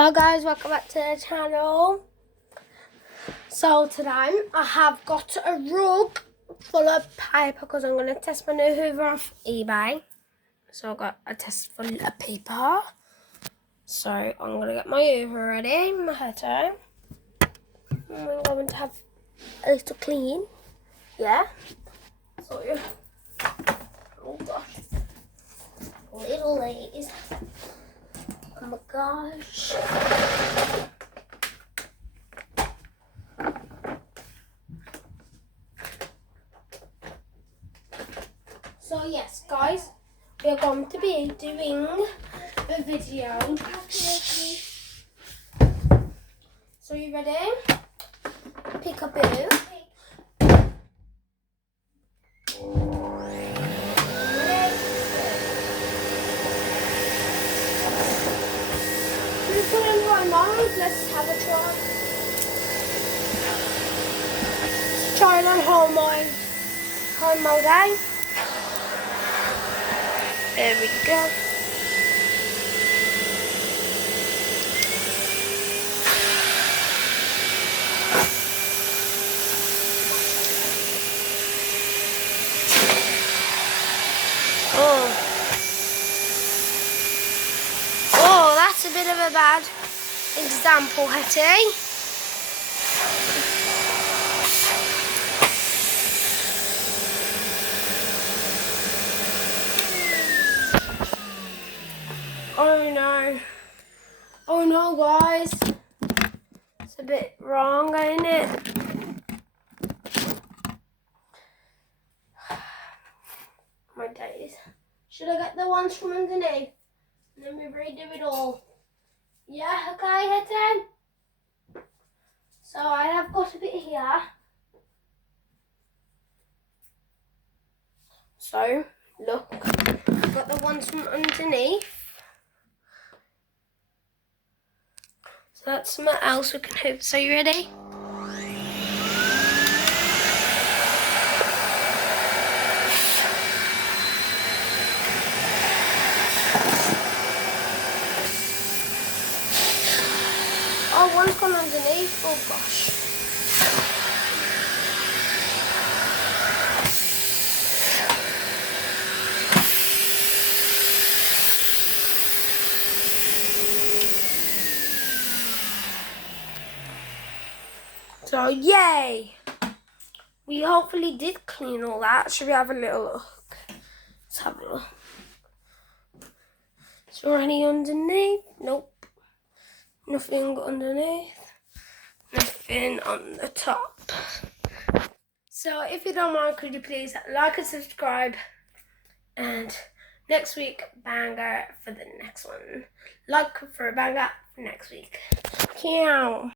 Hi guys, welcome back to the channel. So today I have got a rug full of paper because I'm going to test my new hoover off eBay. So I've got a test full of paper. So I'm going to get my hoover ready, my hetty. I'm going to have a little clean. Yeah. So yeah. Oh gosh. Little ladies. Oh my gosh. So yes, guys, we are going to be doing a video. So you ready? Pick a boo. Let's have a try. Try it on home mode, eh? There we go. Oh, that's a bit of a bad example, Hetty. Oh no. Oh no, guys. It's a bit wrong, ain't it? My days. Should I get the ones from underneath? And then we redo it all. Yeah, okay, Hetty. So I have got a bit here. So, look. I've got the ones from underneath. So that's something else we can hoop. So you ready? Oh, one's gone underneath. Oh gosh. So yay! We hopefully did clean all that. Should we have a little look? Let's have a look. Is there any underneath? Nope. Nothing underneath. Nothing on the top. So if you don't mind, could you please like and subscribe? And next week, banger for the next one. Like for a banger for next week. Ciao.